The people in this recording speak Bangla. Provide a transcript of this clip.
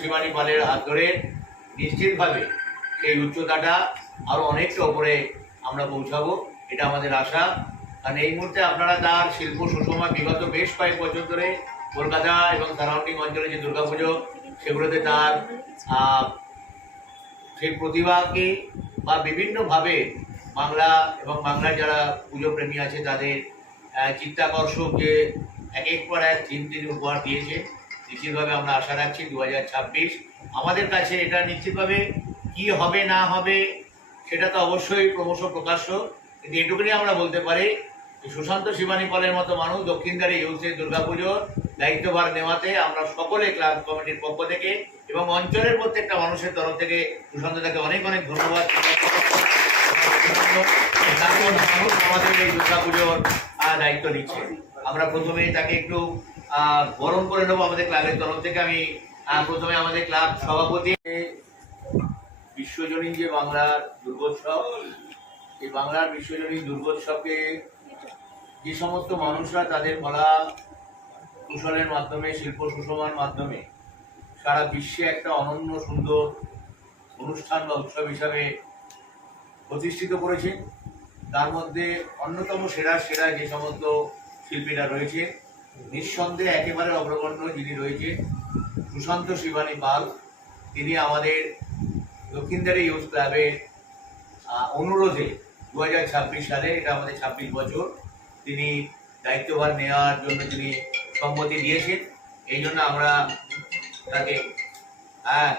শিবানী পালের হাত ধরে নিশ্চিতভাবে সেই উচ্চতাটা আরও অনেকটা ওপরে আমরা পৌঁছাবো, এটা আমাদের আশা। কারণ এই মুহূর্তে আপনারা তার শিল্প সুষমা বিগত বেশ কয়েক বছর ধরে কলকাতা এবং সারাউন্ডিং অঞ্চলে যে দুর্গাপুজো, সেগুলোতে তার সেই প্রতিভাকে বা বিভিন্নভাবে বাংলা এবং বাংলার যারা পুজো প্রেমী আছে তাদের চিত্তাকর্ষক যে এক এক পর এক তিনি উপহার দিয়েছে নিশ্চিতভাবে আমরা আশা রাখছি দু আমাদের কাছে এটা নিশ্চিতভাবে কি হবে, না হবে, সেটা তো অবশ্যই ক্রমশ প্রকাশ্য। কিন্তু এটুকুনি আমরা বলতে পারি যে সুশান্ত শিবানী পলের মতো মানুষ দক্ষিণদারে ইউসে দুর্গাপুজোর দায়িত্বভার নেওয়াতে আমরা সকলে ক্লাব কমিটির পক্ষ থেকে এবং অঞ্চলের প্রত্যেকটা মানুষের তরফ থেকে সুশান্ত তাকে অনেক অনেক ধন্যবাদ। আমাদের এই দুর্গাপুজোর দায়িত্ব নিচ্ছে। আমরা প্রথমে তাকে একটু বরণ করে নেব আমাদের ক্লাবের তরফ থেকে। আমি প্রথমে আমাদের ক্লাব সভাপতি। বিশ্বজনীন যে বাংলার দুর্গোৎসব, এই বাংলার বিশ্বজনীন দুর্গোৎসবকে যে সমস্ত মানুষরা তাদের কলা কুশলের মাধ্যমে, শিল্প সুষমার মাধ্যমে সারা বিশ্বে একটা অনন্য সুন্দর অনুষ্ঠান বা উৎসব হিসাবে প্রতিষ্ঠিত করেছে। তার মধ্যে অন্যতম সেরা সেরা যে সমস্ত শিল্পীরা রয়েছে নিঃসন্দেহে একেবারে অগ্রগণ্য যিনি রয়েছে সুশান্ত শিবানী পাল। তিনি আমাদের দক্ষিণদারি ইউথ ক্লাবের অনুরোধে দু হাজার ছাব্বিশ সালে, এটা আমাদের ছাব্বিশ বছর, তিনি দায়িত্বভার নেওয়ার জন্য তিনি সম্মতি দিয়েছেন। এই জন্য আমরা তাকে হ্যাঁ